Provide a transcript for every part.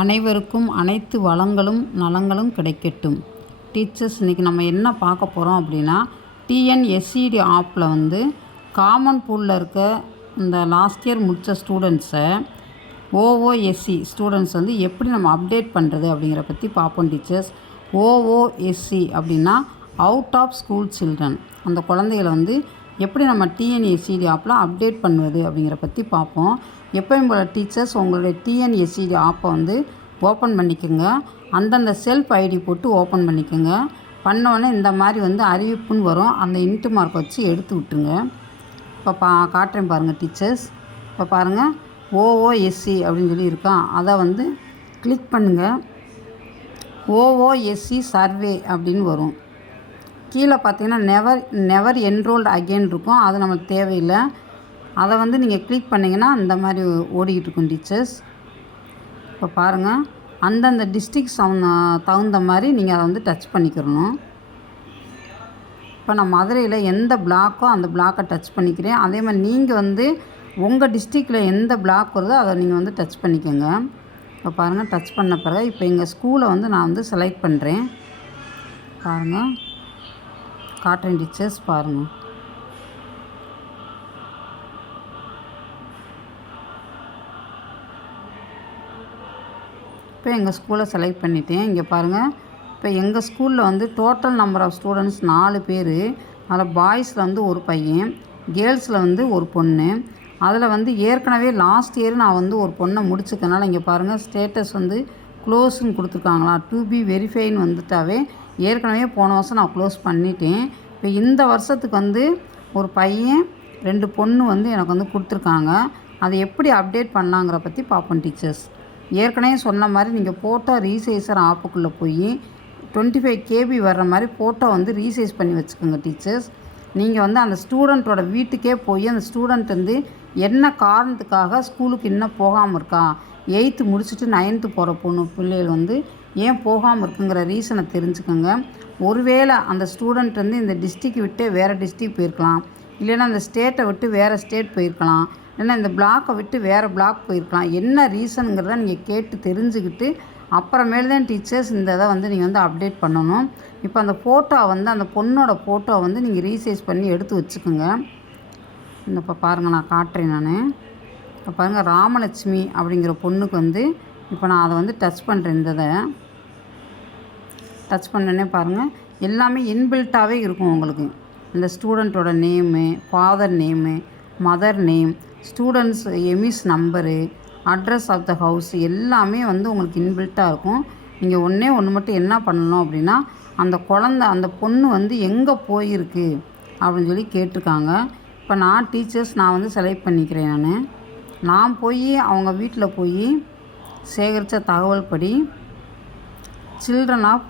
அனைவருக்கும் அனைத்து வளங்களும் நலங்களும் கிடைக்கட்டும். டீச்சர்ஸ், இன்றைக்கி நம்ம என்ன பார்க்க போகிறோம் அப்படின்னா, டிஎன்எஸ்சிடி ஆப்பில் வந்து காமன் பூலில் இருக்க இந்த லாஸ்ட் இயர் முடித்த ஸ்டூடெண்ட்ஸை ஓஓஎஸ்சி ஸ்டூடெண்ட்ஸ் வந்து எப்படி நம்ம அப்டேட் பண்ணுறது அப்படிங்கிற பற்றி பார்ப்போம் டீச்சர்ஸ். ஓஓஎஸ்சி அப்படின்னா அவுட் ஆஃப் ஸ்கூல் சில்ட்ரன். அந்த குழந்தைகளை வந்து எப்படி நம்ம டிஎன்எஸ்சிடி ஆப்பில் அப்டேட் பண்ணுவது அப்படிங்கிற பற்றி பார்ப்போம். எப்போயும் போல் டீச்சர்ஸ், உங்களுடைய டிஎன்எஸ்சிடி ஆப்பை வந்து ஓப்பன் பண்ணிக்கோங்க. அந்தந்த செல்ஃப் ஐடி போட்டு ஓப்பன் பண்ணிக்கோங்க. பண்ணோடனே இந்த மாதிரி வந்து அறிவிப்புன்னு வரும். அந்த இன்ட்டு மார்க் வச்சு எடுத்து விட்டுருங்க. இப்போ காட்டுறேன் பாருங்கள் டீச்சர்ஸ். இப்போ பாருங்கள், ஓஓஎஸ்சி அப்படின்னு சொல்லி இருக்கான். அதை வந்து கிளிக் பண்ணுங்கள். ஓஓஎஸ்சி சர்வே அப்படின்னு வரும். கீழே பார்த்தீங்கன்னா நெவர் என்ரோல்டு அகெயின் இருக்கும். அது நம்மளுக்கு தேவையில்லை. அதை வந்து நீங்கள் கிளிக் பண்ணிங்கன்னா இந்த மாதிரி ஓடிக்கிட்டு இருக்கும் டீச்சர்ஸ். இப்போ பாருங்கள், அந்தந்த டிஸ்ட்ரிக்ஸ் தகுந்த மாதிரி நீங்கள் அதை வந்து டச் பண்ணிக்கிறணும். இப்போ நான் மதுரையில் எந்த பிளாக்கோ அந்த பிளாக்கை டச் பண்ணிக்கிறேன். அதே மாதிரி நீங்கள் வந்து உங்கள் டிஸ்ட்ரிக்டில் எந்த பிளாக் வருதோ அதை நீங்கள் வந்து டச் பண்ணிக்கோங்க. இப்போ பாருங்கள், டச் பண்ண பிறகு இப்போ எங்கள் ஸ்கூலை வந்து நான் வந்து செலக்ட் பண்ணுறேன். பாருங்கள், காட்டுறேன் டீச்சர்ஸ். பாருங்கள், இப்போ எங்கள் ஸ்கூலை செலக்ட் பண்ணிட்டேன். இங்கே பாருங்கள், இப்போ எங்கள் ஸ்கூலில் வந்து டோட்டல் நம்பர் ஆஃப் ஸ்டூடெண்ட்ஸ் 4 பேர். அதில் பாய்ஸில் வந்து ஒரு பையன், கேர்ள்ஸில் வந்து ஒரு பொண்ணு. அதில் வந்து ஏற்கனவே லாஸ்ட் இயர் நான் வந்து ஒரு பொண்ணை முடிச்சுக்கனால இங்கே பாருங்கள், ஸ்டேட்டஸ் வந்து க்ளோஸ்ன்னு கொடுத்துருக்காங்களா. டு பி வெரிஃபைன்னு வந்துட்டாவே ஏற்கனவே போன வருஷம் நான் க்ளோஸ் பண்ணிட்டேன். இப்போ இந்த வருஷத்துக்கு வந்து ஒரு பையன் 2 பொண்ணு வந்து எனக்கு வந்து கொடுத்துருக்காங்க. அதை எப்படி அப்டேட் பண்ணலாங்கிற பற்றி பார்ப்போம் டீச்சர்ஸ். ஏற்கனவே சொன்ன மாதிரி நீங்கள் ஃபோட்டோ ரீசைசர் ஆப்புக்குள்ளே போய் 25 KB வர்ற மாதிரி ஃபோட்டோ வந்து ரீசைஸ் பண்ணி வச்சுக்கோங்க டீச்சர்ஸ். நீங்கள் வந்து அந்த ஸ்டூடெண்ட்டோட வீட்டுக்கே போய் அந்த ஸ்டூடெண்ட் வந்து என்ன காரணத்துக்காக ஸ்கூலுக்கு இன்னும் போகாமல் இருக்கா, 8th முடிச்சுட்டு 9th போகிற பிள்ளைகள் வந்து ஏன் போகாமல் இருக்குங்கிற ரீசனை தெரிஞ்சுக்கோங்க. ஒருவேளை அந்த ஸ்டூடெண்ட் வந்து இந்த டிஸ்ட்ரிக்ட் விட்டு வேறு டிஸ்ட்ரிக்ட் போயிருக்கலாம், இல்லைன்னா அந்த ஸ்டேட்டை விட்டு வேறு ஸ்டேட் போயிருக்கலாம், இல்லைன்னா இந்த பிளாக்கை விட்டு வேறு பிளாக் போயிருக்கலாம். என்ன ரீசனுங்கிறத நீங்கள் கேட்டு தெரிஞ்சுக்கிட்டு அப்புறமேல் தான் டீச்சர்ஸ் இந்த இதை வந்து நீங்கள் வந்து அப்டேட் பண்ணணும். இப்போ அந்த ஃபோட்டோ வந்து அந்த பொண்ணோட ஃபோட்டோ வந்து நீங்கள் ரீசைஸ் பண்ணி எடுத்து வச்சுக்கோங்க. இப்போ பாருங்கள், நான் காட்டுறேன். நான் இப்போ பாருங்கள், ராமலட்சுமி அப்படிங்கிற பொண்ணுக்கு வந்து இப்போ நான் அதை வந்து டச் பண்ணுறேன். இந்த இதை டச் பண்ணனே பாருங்கள், எல்லாமே இன்பில்ட்டாகவே இருக்கும் உங்களுக்கு. இந்த ஸ்டூடெண்ட்டோட name, father name, mother name, students EMIS number, address of the house எல்லாமே வந்து உங்களுக்கு இன்பில்ட்டாக இருக்கும். நீங்கள் ஒன்று மட்டும் என்ன பண்ணணும் அப்படின்னா, அந்த பொண்ணு வந்து எங்கே போயிருக்கு அப்படின்னு சொல்லி கேட்டிருக்காங்க. இப்போ நான் வந்து செலக்ட் பண்ணிக்கிறேன். நான் போய் அவங்க வீட்டில் போய் சேகரித்த தகவல் படி சில்ட்ரன் ஆஃப்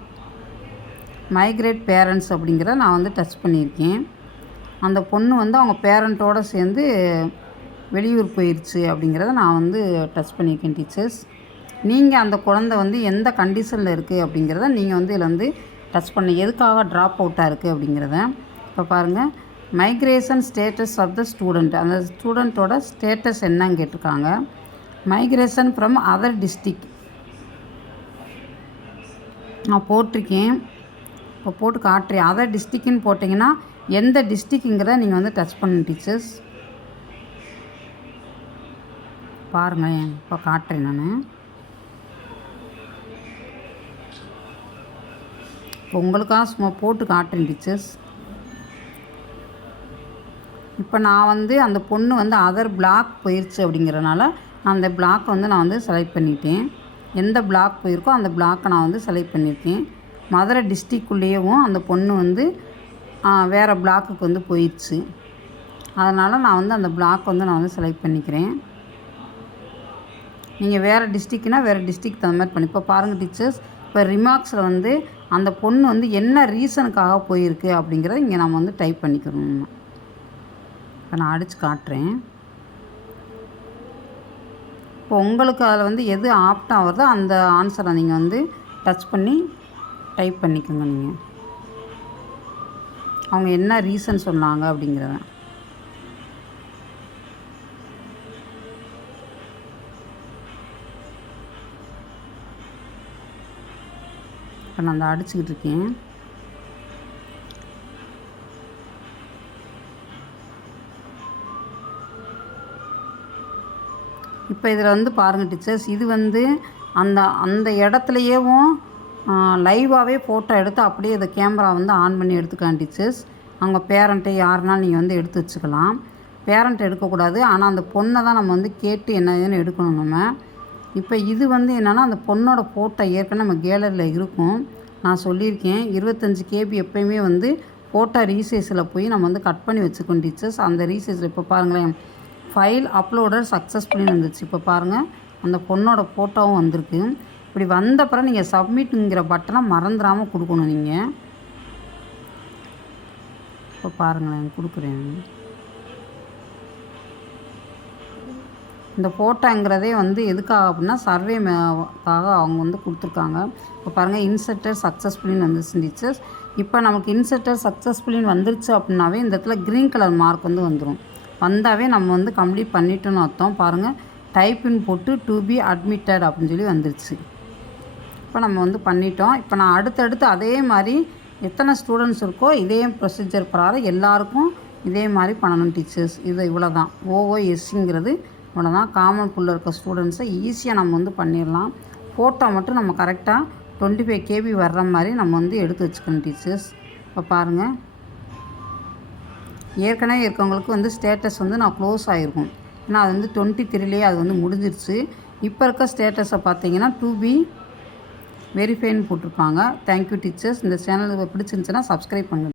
மைக்ரேட் பேரண்ட்ஸ் அப்படிங்கிற நான் வந்து டச் பண்ணியிருக்கேன். அந்த பொண்ணு வந்து அவங்க பேரண்ட்டோடு சேர்ந்து வெளியூர் போயிடுச்சு அப்படிங்கிறத நான் வந்து டச் பண்ணியிருக்கேன் டீச்சர்ஸ். நீங்கள் அந்த குழந்தை வந்து எந்த கண்டிஷனில் இருக்குது அப்படிங்கிறத நீங்கள் வந்து இதில் வந்து டச் பண்ணி எதுக்காக ட்ராப் அவுட்டாக இருக்குது அப்படிங்கிறத. இப்போ பாருங்கள், migration status of the student, அந்த ஸ்டூடெண்ட்டோட ஸ்டேட்டஸ் என்னன்னு கேட்டிருக்காங்க. மைக்ரேஷன் ஃப்ரம் அதர் டிஸ்ட்ரிக்ட் நான் போட்டிருக்கேன். இப்போ போட்டு காட்டுறேன். அதர் டிஸ்ட்ரிக்ட்னு போட்டிங்கன்னா எந்த டிஸ்ட்ரிக்ட்டுங்கிறத நீங்கள் வந்து டச் பண்ணுங்க டீச்சர்ஸ். பாருங்கள், இப்போ காட்டுறேன். நான் இப்போ உங்களுக்காக சும்மா போட்டு காட்டுறேன் டீச்சர்ஸ். இப்போ நான் வந்து அந்த பொண்ணு வந்து அதர் பிளாக் போயிடுச்சு அப்படிங்கிறனால நான் அந்த பிளாக்கை வந்து நான் வந்து செலக்ட் பண்ணிட்டேன். எந்த பிளாக் போயிருக்கோ அந்த பிளாக்கை நான் வந்து செலக்ட் பண்ணியிருக்கேன். மதுரை டிஸ்ட்ரிக்குள்ளேயும் அந்த பொண்ணு வந்து வேறு பிளாக்குக்கு வந்து போயிடுச்சு. அதனால் நான் வந்து அந்த பிளாக் வந்து நான் வந்து செலக்ட் பண்ணிக்கிறேன். நீங்கள் வேறு டிஸ்ட்ரிக்ட்னால் வேறு டிஸ்ட்ரிக்ட் தகுந்த மாதிரி பண்ணி. இப்போ பாருங்கள் டீச்சர்ஸ், இப்போ ரிமார்க்ஸில் வந்து அந்த பொண்ணு வந்து என்ன ரீசனுக்காக போயிருக்கு அப்படிங்கிறத இங்கே நம்ம வந்து டைப் பண்ணிக்கணும். இப்போ நான் அடித்து காட்டுறேன். இப்போ உங்களுக்கு அதில் வந்து எது ஆப்டாக வருதோ அந்த ஆன்சரை நீங்கள் வந்து டச் பண்ணி டைப் பண்ணிக்கோங்க. நீங்கள் அவங்க என்ன ரீசன் சொன்னாங்க அப்படிங்கிறத. இப்போ நான் அதை அடிச்சுக்கிட்டு இருக்கேன். இப்போ இதில் வந்து பாருங்கள் டீச்சர்ஸ், இது வந்து அந்த அந்த இடத்துலையேவும் லைவாகவே ஃபோட்டோ எடுத்து அப்படியே இதை கேமரா வந்து ஆன் பண்ணி எடுத்துக்கலாம் டீச்சர்ஸ். அவங்க பேரண்ட்டு யாருனாலும் நீங்கள் வந்து எடுத்து வச்சுக்கலாம். பேரண்ட் எடுக்கக்கூடாது, ஆனால் அந்த பொண்ணை தான் நம்ம வந்து கேட்டு என்ன ஏதுன்னு எடுக்கணும் நம்ம. இப்போ இது வந்து என்னென்னா அந்த பொண்ணோட ஃபோட்டோ ஏற்கனவே நம்ம கேலரியில் இருக்கும். நான் சொல்லியிருக்கேன் 25 KB எப்போயுமே வந்து ஃபோட்டோ ரீசைஸில் போய் நம்ம வந்து கட் பண்ணி வச்சுக்கோம் டீச்சர்ஸ். அந்த ரீசைஸில் இப்போ பாருங்களேன், ஃபைல் அப்லோடர் சக்ஸஸ்ஃபுல்லின்னு வந்துச்சு. இப்போ பாருங்கள் அந்த பொண்ணோட ஃபோட்டோவும் வந்திருக்கு. இப்படி வந்த பிறகு நீங்கள் சப்மிட்டுங்கிற பட்டனை மறந்துடாமல் கொடுக்கணும் நீங்கள். இப்போ பாருங்களேன் கொடுக்குறேன். இந்த ஃபோட்டோங்கிறதே வந்து எதுக்காக அப்படின்னா சர்வேக்காக அவங்க வந்து கொடுத்துருக்காங்க. இப்போ பாருங்கள் இன்சர்ட்டர் சக்ஸஸ்ஃபுல்லின்னு வந்துச்சு டீச்சர்ஸ். இப்போ நமக்கு இன்சர்ட்டர் சக்ஸஸ்ஃபுல்லின்னு வந்துருச்சு அப்படின்னாவே இந்த இடத்துல க்ரீன் கலர் மார்க் வந்து வந்துடும். வந்தாவே நம்ம வந்து கம்ப்ளீட் பண்ணிட்டோன்னு அர்த்தம். பாருங்கள் டைப்பின் போட்டு டு பி அட்மிட்டட் அப்படின்னு சொல்லி வந்துருச்சு. இப்போ நம்ம வந்து பண்ணிட்டோம். இப்போ நான் அடுத்தடுத்து அதே மாதிரி எத்தனை ஸ்டூடெண்ட்ஸ் இருக்கோ இதே ப்ரொசீஜர் பிரகாரம் எல்லாருக்கும் இதே மாதிரி பண்ணணும் டீச்சர்ஸ். இது இவ்வளோ தான். OOSங்கிறது இவ்வளோ தான். காமன் புல்லில் இருக்க ஸ்டூடெண்ட்ஸை ஈஸியாக நம்ம வந்து பண்ணிடலாம். ஃபோட்டோ மட்டும் நம்ம கரெக்டாக 25 KB வர்ற மாதிரி நம்ம வந்து எடுத்து வச்சுக்கணும் டீச்சர்ஸ். இப்போ பாருங்கள் ஏற்கனவே இருக்கவங்களுக்கு வந்து ஸ்டேட்டஸ் வந்து நான் க்ளோஸ் ஆகிருக்கும். ஏன்னா அது வந்து 23லேயே அது வந்து முடிஞ்சிருச்சு. இப்போ இருக்க ஸ்டேட்டஸை பார்த்தீங்கன்னா டு பி வெரிஃபைன்னு போட்டிருப்பாங்க. Thank you teachers. இந்த சேனல் பிடிச்சிருந்துச்சுன்னா சப்ஸ்கிரைப் பண்ணுங்கள்.